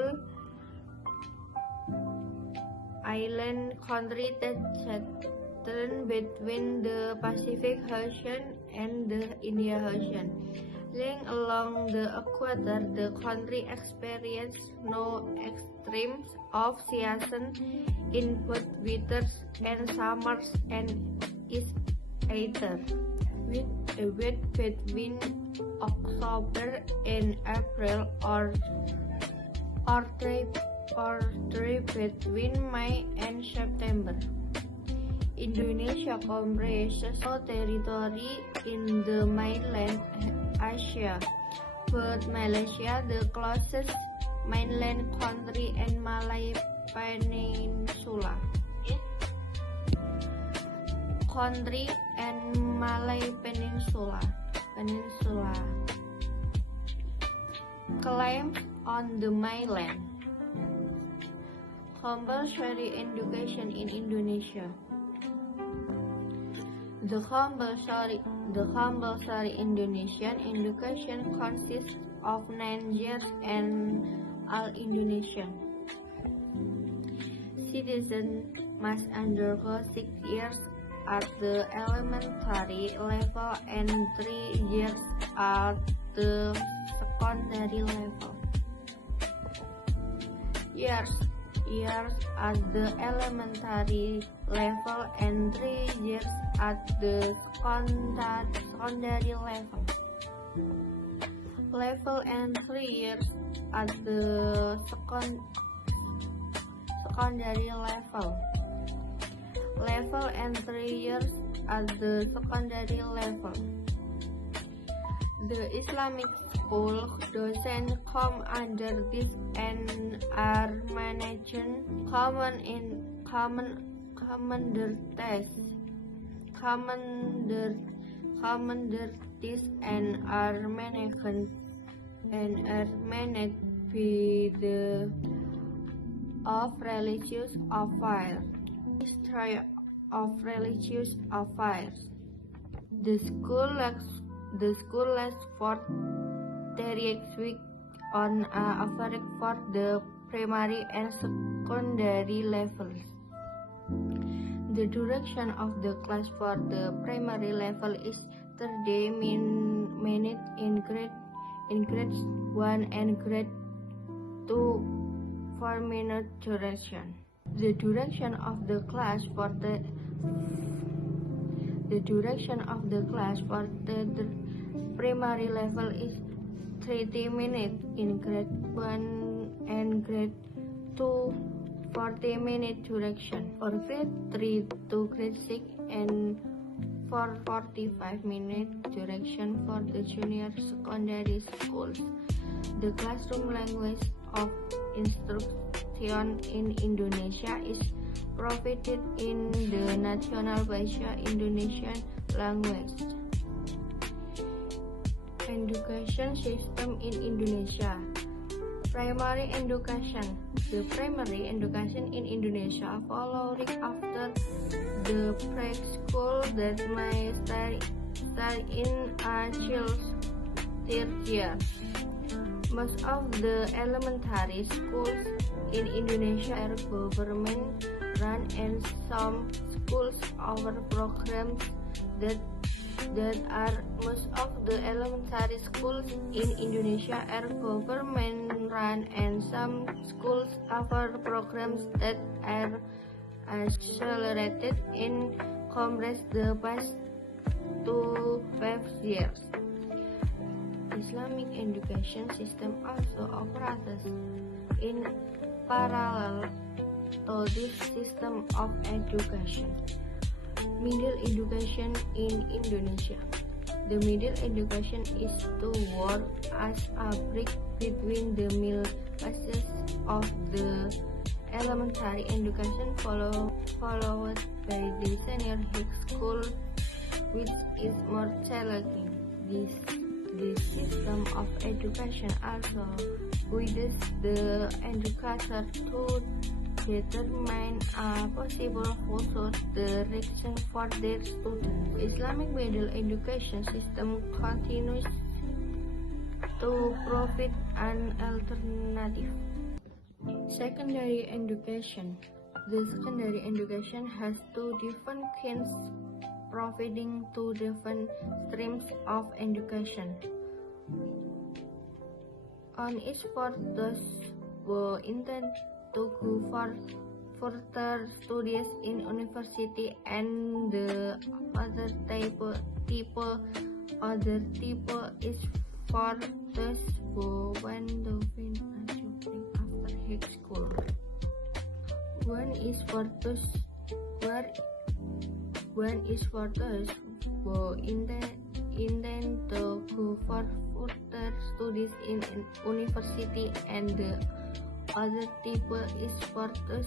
small island country that settled between the Pacific Ocean and the Indian Ocean. Lying along the equator, the country experienced no extremes of season in both winters and summers and is either with a wet between October and April or dry between May and September. Indonesia comprises no territory in the mainland Asia, but Malaysia, the closest mainland country, and Malay Peninsula. Claims on the mainland. Compulsory education in Indonesia. The compulsory Indonesian education consists of 9 years and all Indonesian citizens must undergo 6 years at the elementary level and 3 years at the secondary level. Years at the elementary level and 3 years at the secondary level. And 3 years at the secondary level. And 3 years at the secondary level. The Islamic school docents come under this and are managed and are managed by the of religious affairs. Ministry of Religious Affairs. The school lasts for 3 weeks on average for the primary and secondary levels. The duration of the class for the primary level is 30 minutes in grade 1 and grade 2 4-minute duration. The duration of the class for the primary level is 30 minutes in grade 1 and grade 2 40-minute duration. For grade 3 to grade 6 and for 45-minute duration for the junior secondary schools. The classroom language of instruction in Indonesia is provided in the National Bahasa Indonesian language. Education system in Indonesia. Primary education. The primary education in Indonesia following after the preschool that may start in a child's 3rd year. Most of the elementary schools in Indonesia are government run and some schools offer programs that are most of the elementary schools in Indonesia are government run and some schools offer programs that are accelerated in compress the past 2 5 years. Islamic education system also operates in parallel to this system of education. Middle education in Indonesia. The middle education is to work as a bridge between the middle phases of the elementary education followed by the senior high school, which is more challenging. This system of education also guides the educator to determine a possible future direction for their students. Islamic middle education system continues to provide an alternative Secondary education. The secondary education has two different kinds, providing two different streams of education. One is for those who intend to go for further studies in university, and the other type is for those who want to finish education after high school. One is for those who intend to go for further studies in university, and the other type is for those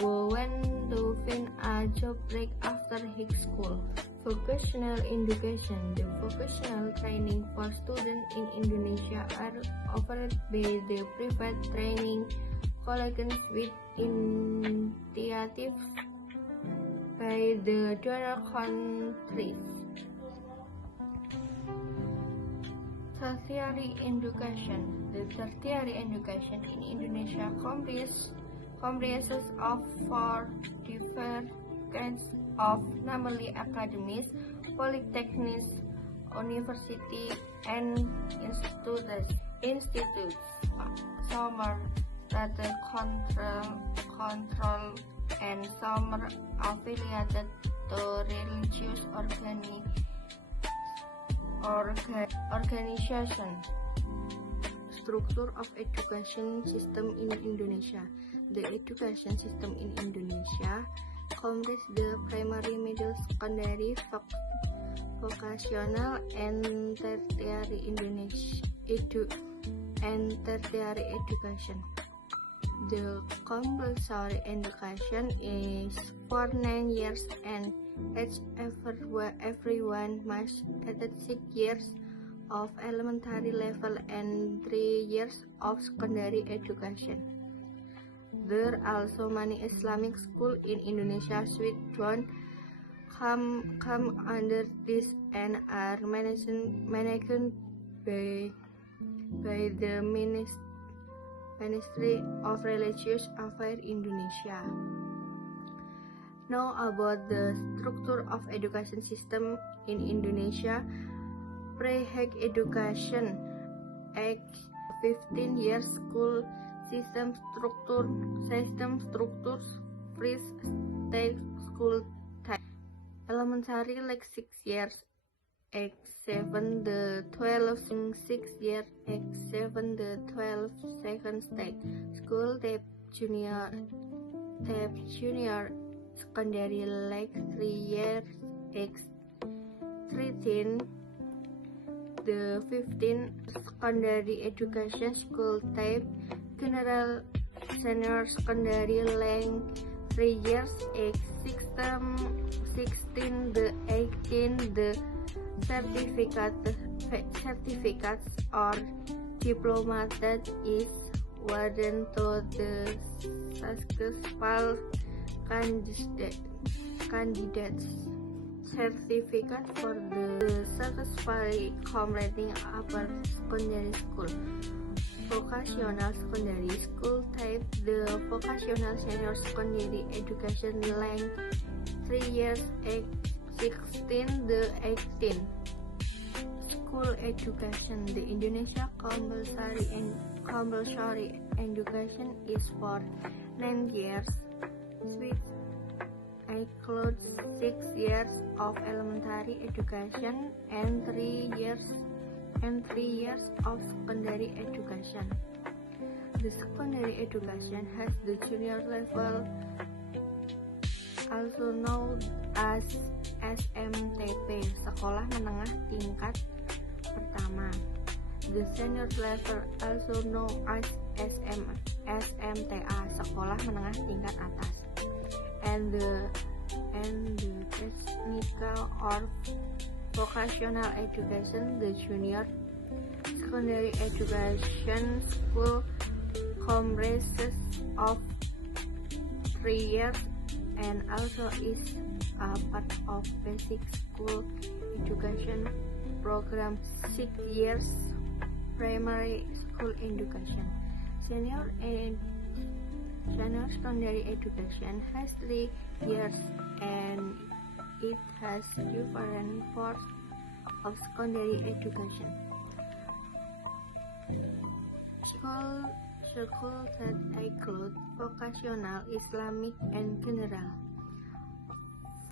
who want to find a job right after high school. Vocational education. The vocational training for students in Indonesia are offered by the private training colleges with initiatives by the donor countries. Tertiary education. The tertiary education in Indonesia comprises of four different kinds of, namely academies, polytechnics, university, and institutes. Some are state control and some are affiliated to religious organization. Structure of education system in Indonesia. The education system in Indonesia comprises the primary, middle, secondary, vocational, and tertiary education. The compulsory education is for 9 years and everyone must attend 6 years of elementary level and 3 years of secondary education. There are also many Islamic schools in Indonesia which don't come under this and are managed by the Ministry of Religious Affairs Indonesia. Now about the structure of education system in Indonesia. Pre-high education, 15 years school system structures, free state school type. Elementary like 6 years, 7 the 12 6 years, 7 the 12 second state school type. Junior secondary like 3 years, 13 the 15 secondary education school type. General senior secondary length 3 years, 16 the 18 the certificates or diploma that is warden to the successful candidates. Certificate for the successfully completing upper secondary school. Vocational secondary school type. The vocational senior secondary education length 3 years, 16 the 18. School education. The Indonesia compulsory education is for 9 years, which includes 6 years of elementary education and 3 years of secondary education. The secondary education has the junior level, also known as SMTP, sekolah menengah tingkat pertama. The senior level, also known as SMTA, sekolah menengah tingkat atas. And the technical or vocational education, the junior secondary education school comprises of 3 years and also is a part of basic school education program. 6 years primary school education. Senior Senior secondary education has 3 years and it has different forms of secondary education. Schools that include vocational, Islamic, and general.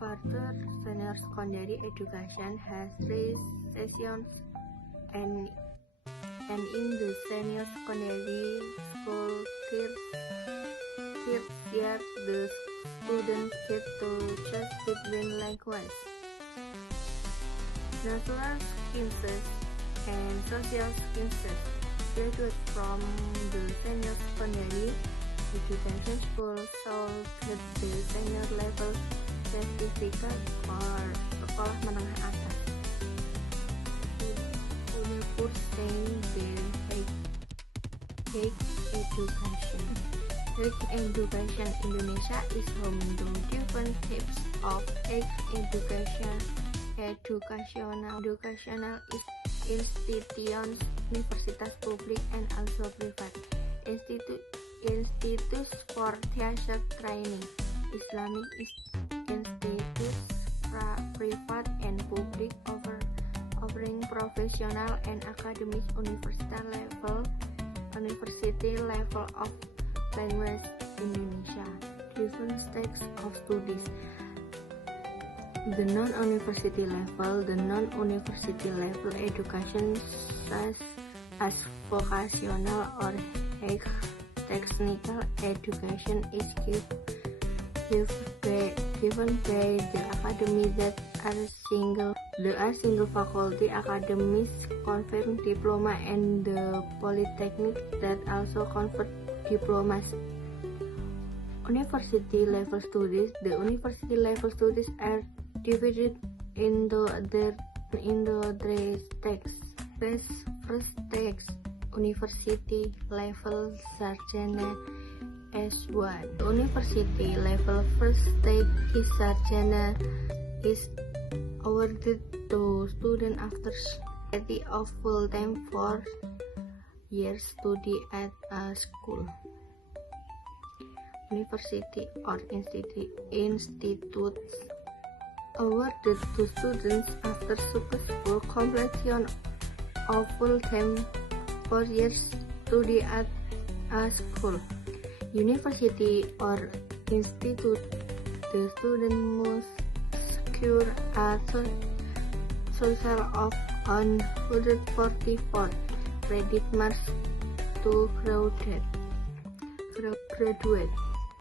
Further, senior secondary education has 3 sessions and in the senior secondary school third year, the students get to choose between language, natural sciences, and social sciences. Graduates from the senior secondary education school shall get the senior level certificate or sekolah menengah atas. Education. Education Indonesia is home to different types of educational institutions, universitas public and also private institutes for teacher training, Islamic institutes, private and public offering professional and academic university level of language Indonesia. Different stages of studies. The non-university level education such as vocational or technical education is given by the academy that are single faculty academies conferring diploma and the polytechnic that also confer diplomas. University level studies. The university level studies are divided into 3 stages. First stage, university level sarjana S1. The university level first stage is sarjana is awarded to students after study of full-time 4 years study at a school, university or institutes awarded to students after successful completion of full-time 4 years study at a school, university or institute. The student must secure a total of 144 credit marks to graduate.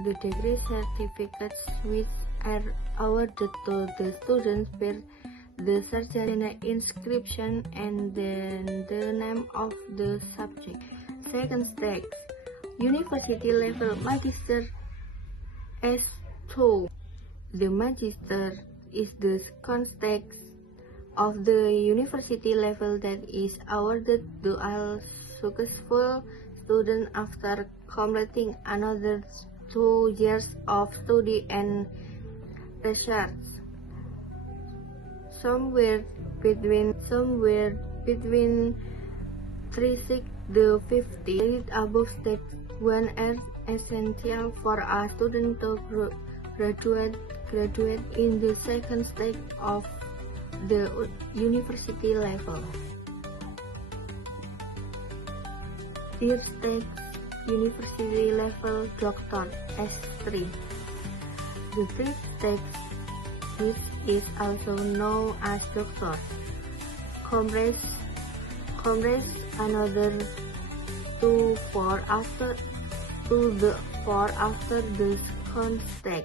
The degree certificates which are awarded to the students bear the sarjana inscription and then the name of the subject. Second stage, university level magister S2. The magister is the second stage of the university level that is awarded to all successful students after completing another 2 years of study and research. Somewhere between 36 to 50 above stage 1 are essential for a student to graduate in the second stage of the university level. Third stage, university level doctor S3. The third stage, which is also known as doctor, comprises another 2 4 after the second stage.